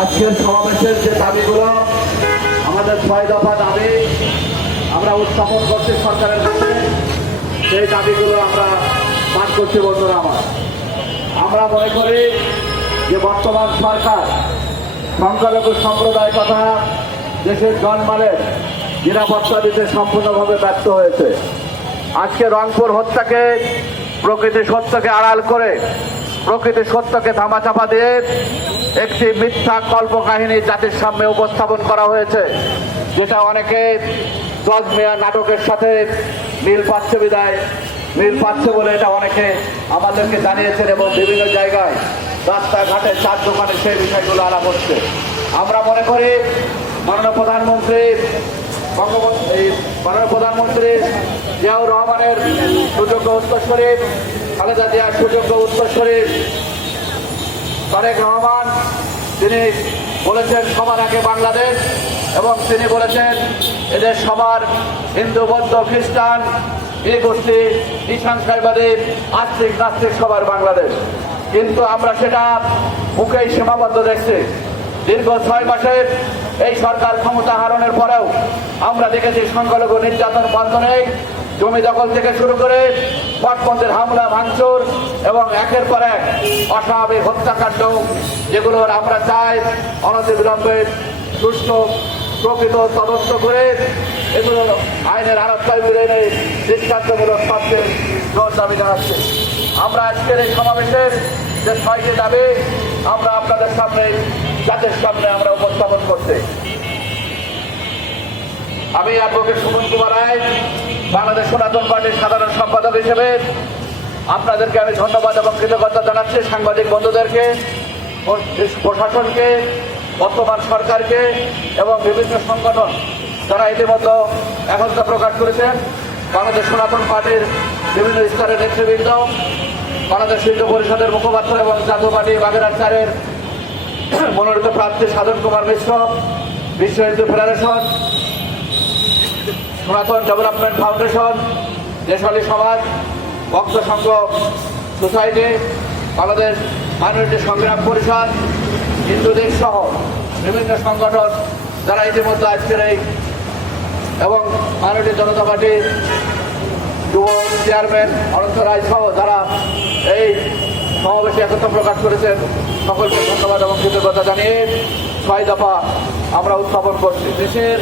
আজকের সমাবেশের যে দাবিগুলো আমাদের 6 দফা দাবি আমরা উত্থাপন করছি সরকারের কাছে, সেই দাবিগুলো আমরা মান করছি। বন্ধুরা আমার, আমরা মনে করি যে বর্তমান সরকার সংখ্যালঘু সম্প্রদায় তথা দেশের জনমালের নিরাপত্তা দিতে সম্পূর্ণভাবে ব্যর্থ হয়েছে। আজকে রংপুর হত্যাকে প্রকৃতি সত্যকে আড়াল করে, প্রকৃতি সত্যকে ধামাচাপা দিয়ে একটি মিথ্যা কল্পকাহিনী জাতির সামনে উপস্থাপন করা হয়েছে, যেটা অনেকে জজ মিয়া নাটকের সাথে মিল পাচ্ছে বলে এটা অনেকে আমাদেরকে জানিয়েছেন এবং বিভিন্ন জায়গায় রাস্তাঘাটে চার দোকানে সেই বিষয়গুলো আলাপ হচ্ছে। আমরা মনে করি মাননীয় প্রধানমন্ত্রী জিয়াউর রহমানের সুযোগ্য উত্তরসূরি, খালেদা জিয়ার সুযোগ্য উত্তরসূরি তারেক রহমান, তিনি বলেছেন সবার আগে বাংলাদেশ, এবং তিনি বলেছেন এদের সবার হিন্দু বৌদ্ধ খ্রিস্টান নৃগোষ্ঠী নিঃসংশয়বাদী আস্তিক নাস্তিক সবার বাংলাদেশ। কিন্তু আমরা সেটা মুখেই সীমাবদ্ধ দেখছি। দীর্ঘ 6 মাসের এই সরকার ক্ষমতা হারানোর পরেও আমরা দেখেছি সংখ্যালঘু নির্যাতন বন্ধ নেই, জমি দখল থেকে শুরু করে পটবন্ধের হামলা ভাঙচুর এবং একের পর এক অস্বাভাবিক হত্যাকাণ্ড, যেগুলোর আমরা চাই অনতিবিলম্বে সুষ্ঠু প্রকৃত তদন্ত করে এগুলো আইনের আওতায় এনে দৃষ্টান্তমূলক শাস্তির জোর দাবি জানাচ্ছি। আমরা আজকের এই সমাবেশের যে 6টি দাবি আমরা আপনাদের সামনে, জাতির সামনে আমরা উপস্থাপন করছি। আমি অ্যাডভোকেট সুমন কুমার রায়, বাংলাদেশ সনাতন পার্টির সাধারণ সম্পাদক হিসেবে আপনাদেরকে আমি ধন্যবাদ এবং কৃতজ্ঞতা জানাচ্ছি। সাংবাদিক বন্ধুদেরকে, প্রশাসনকে, বর্তমান সরকারকে এবং বিভিন্ন সংগঠন যারা ইতিমধ্যে একতা প্রকাশ করেছেন, বাংলাদেশ সনাতন পার্টির বিভিন্ন স্তরের নেতৃবৃন্দ, বাংলাদেশ হিন্দু পরিষদের মুখপাত্র এবং জাতীয় পার্টি বাগেরহাট 4-এর মনোনীত প্রার্থী সাধন কুমার মিশ্র, বিশ্ব হিন্দু ফেডারেশন, সনাতন ডেভেলপমেন্ট ফাউন্ডেশন, দেশালী সমাজ, ভক্ত সংঘ সোসাইটি, বাংলাদেশ মাইনরিটি সংগ্রাম পরিষদ, হিন্দুদের সহ বিভিন্ন সংগঠন যারা ইতিমধ্যে আজকের এই এবং মাইনরিটি জনতা পার্টির যুব চেয়ারম্যান অনন্ত রায় সহ যারা এই সমাবেশে একত্র প্রকাশ করেছেন, সকলকে ধন্যবাদ এবং কৃতজ্ঞতা জানিয়ে 6 দফা আমরা উত্থাপন করছি। দেশের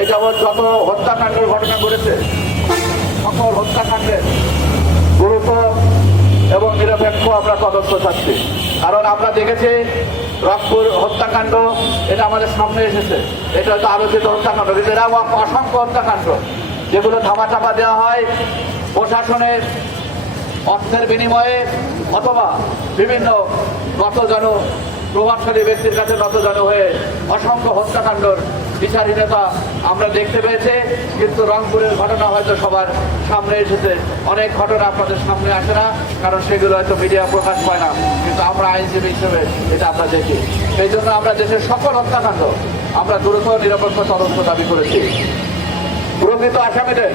এ যাবৎ যত হত্যাকাণ্ডের ঘটনা ঘটেছে, সকল হত্যাকাণ্ডের গুরুতর এবং নিরপেক্ষ আমরা তদন্ত চাচ্ছি। কারণ আমরা দেখেছি রংপুর হত্যাকাণ্ড, এটা আমাদের সামনে এসেছে, এটা হচ্ছে আলোচিত হত্যাকাণ্ড, এরা অসংখ্য হত্যাকাণ্ড যেগুলো ধামাচাপা দেওয়া হয় প্রশাসনের অর্থের বিনিময়ে অথবা বিভিন্ন নতজানু প্রভাবশালী ব্যক্তির কাছে নতজানু হয়ে অসংখ্য হত্যাকাণ্ডর বিচারহীনতা আমরা দেখতে পেয়েছি। কিন্তু রংপুরের ঘটনা হয়তো সবার সামনে এসেছে, অনেক ঘটনা আপনাদের সামনে আসে না, কারণ সেগুলো হয়তো মিডিয়া প্রকাশ পায় না, কিন্তু আমরা আইনজীবী হিসেবে এটা আমরা দেখি। সেই জন্য আমরা দেশের সকল হত্যাকাণ্ড আমরা দ্রুত নিরপেক্ষ তদন্ত দাবি করেছি। প্রকৃত আসামিদের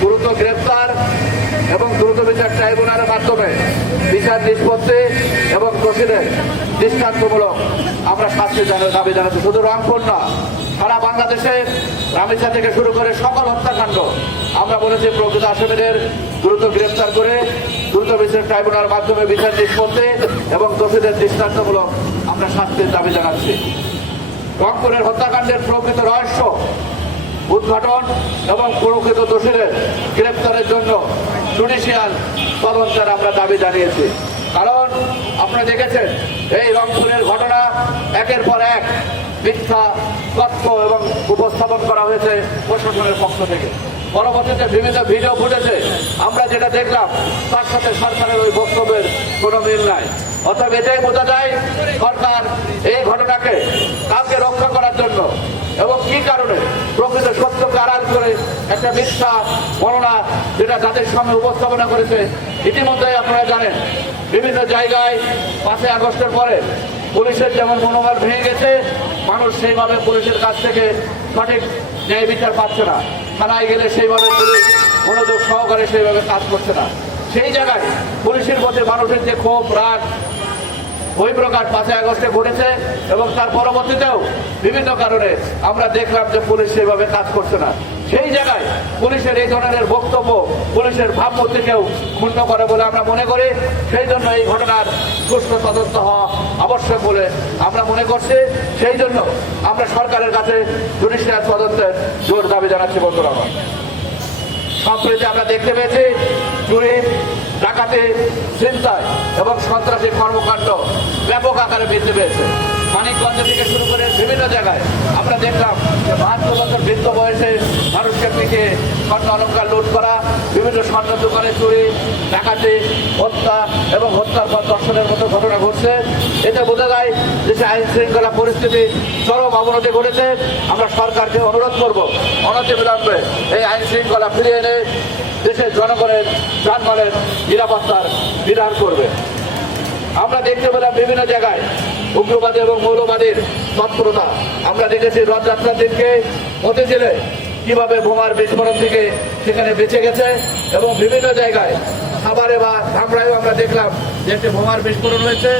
দ্রুত গ্রেফতার এবং দ্রুত বিচার ট্রাইব্যুনালের মাধ্যমে বিচার নিষ্পত্তি এবং দোষীদের দৃষ্টান্তমূলক আমরা শাস্তি দাবি জানাচ্ছি। শুধু রংপুর না, সারা বাংলাদেশে রামেছা থেকে শুরু করে সকল হত্যাকাণ্ড আমরা বলেছি প্রকৃত আসামিদের দ্রুত গ্রেফতার করে দ্রুত বিচার ট্রাইব্যুনালের মাধ্যমে বিচার নিষ্পত্তি এবং দোষীদের দৃষ্টান্তমূলক আমরা শাস্তির দাবি জানাচ্ছি। রংপুরের হত্যাকাণ্ডের প্রকৃত রহস্য উদ্ঘাটন এবং প্রকৃত দোষীদের গ্রেপ্তারের জন্য জুডিশিয়াল তদন্তের আমরা দাবি জানিয়েছি। কারণ আপনারা দেখেছেন এই রংপুরের ঘটনা একের পর এক মিথ্যা তথ্য এবং উপস্থাপন করা হয়েছে প্রশাসনের পক্ষ থেকে। পরবর্তীতে বিভিন্ন ভিডিও ফুটেছে আমরা যেটা দেখলাম তার সাথে সরকারের ওই বক্তব্যের কোনো মিল নাই। অতএব এটাই বোঝা যায় সরকার এই ঘটনাকে কাউকে রক্ষা করার জন্য এবং কি কারণে প্রকৃত সত্যকে আড়াল করে একটা মিথ্যা বর্ণনা যেটা যাদের সামনে উপস্থাপনা করেছে। ইতিমধ্যে আপনারা জানেন বিভিন্ন জায়গায় 5ই আগস্টের পরে পুলিশের যেমন মনোবল ভেঙে গেছে, মানুষ সেইভাবে পুলিশের কাছ থেকে সঠিক ন্যায় বিচার পাচ্ছে না। থানায় গেলে সেইভাবে পুলিশ মনোযোগ সহকারে সেইভাবে কাজ করছে না। সেই জায়গায় পুলিশের প্রতি মানুষের যে ক্ষোভ রাগ ওই প্রকার 5ই আগস্টে ঘটেছে এবং তার পরবর্তীতেও বিভিন্ন কারণে আমরা দেখলাম যে পুলিশ সেভাবে কাজ করছে না। সেই জায়গায় পুলিশের এই ধরনের বক্তব্য পুলিশের ভাবমূর্তিকেও ক্ষুণ্ণ করে বলে আমরা মনে করি। সেই জন্য এই ঘটনার সুষ্ঠু তদন্ত হওয়া আবশ্যক বলে আমরা মনে করছি। সেই জন্য আমরা সরকারের কাছে জুডিশিয়াল তদন্তের জোর দাবি জানাচ্ছি। বন্ধুরা, সম্প্রতি আমরা দেখতে পেয়েছি চুরি, ডাকাতি, ছিনতাই এবং সন্ত্রাসী কর্মকাণ্ড ব্যাপক আকারে বৃদ্ধি পেয়েছে। মানিকগঞ্জ থেকে শুরু করে বিভিন্ন জায়গায় আমরা দেখলাম যে 72 বছর বৃদ্ধ বয়সে মানুষকে পিটিয়ে স্বর্ণ অলঙ্কার লুট করা, বিভিন্ন স্বর্ণ দোকানে চুরি, ডাকাতি, হত্যা এবং হত্যার পর ধর্ষণের মতো ঘটনা ঘটছে। এতে বোঝা যায় দেশে আইন শৃঙ্খলা পরিস্থিতি চরম অবনতি ঘটেছে। আমরা সরকারকে অনুরোধ করব অনতিবিলম্বে এই আইন শৃঙ্খলা ফিরিয়ে এনে দেশের জনগণের যানবাহনের নিরাপত্তার বিধান করবে। আমরা দেখতে পেলাম বিভিন্ন জায়গায় উগ্রবাদী এবং মৌলবাদীর তৎপরতা। আমরা দেখেছি রথযাত্রার দিনকে মতিঝিলে কিভাবে বোমার বিস্ফোরণ থেকে সেখানে বেঁচে গেছে এবং বিভিন্ন জায়গায় খাবারে বা ধামরাইও আমরা দেখলাম যে একটি বোমার বিস্ফোরণ হয়েছে।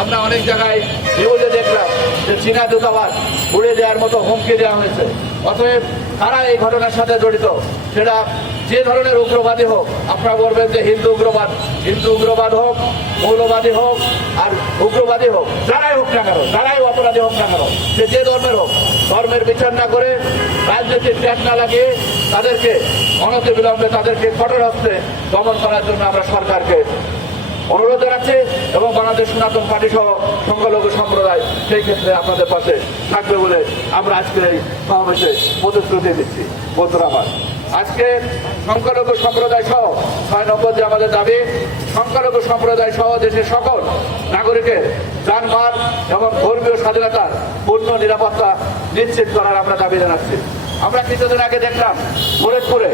আমরা অনেক জায়গায় নিউজে দেখলাম যে চীনা দূতাবাস উড়িয়ে দেওয়ার মতো হুমকি দেওয়া হয়েছে। অতএব কারা এই ঘটনার সাথে জড়িত, সেটা যে ধরনের উগ্রবাদী হোক, আপনারা বলবেন যে হিন্দু উগ্রবাদ হোক, মৌলবাদী হোক আর উগ্রবাদী হোক, যারাই হোক না কেন, যারাই অপরাধী হোক না কেন, সে যে ধর্মের হোক, ধর্মের বিচার না করে রাজনীতির ট্যাগ না লাগিয়ে তাদেরকে অনতিবিলম্বে তাদেরকে কঠোর হস্তে দমন করার জন্য আমরা সরকারকে অনুরোধ জানাচ্ছি এবং বাংলাদেশ সনাতন পার্টি সহ সংখ্যালঘু সম্প্রদায় সেই ক্ষেত্রে আপনাদের পাশে থাকবে বলে আমরা আজকের এই সমাবেশে প্রতিশ্রুতি দিচ্ছি। বন্ধুরা আমার, আজকে সংখ্যালঘু সম্প্রদায় সহ 6 নম্বর যে আমাদের দাবি, সংখ্যালঘু সম্প্রদায় সহ দেশের সকল নাগরিকের যানবাহন এবং ধর্মীয় স্বাধীনতার পূর্ণ নিরাপত্তা নিশ্চিত করার আমরা দাবি জানাচ্ছি। আমরা কিছুদিন আগে দেখলাম ফরিদপুরে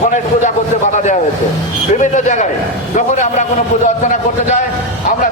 গণেশ পূজা করতে বাধা দেওয়া হয়েছে। বিভিন্ন জায়গায় যখন আমরা কোনো পূজা অর্চনা করতে যাই আমরা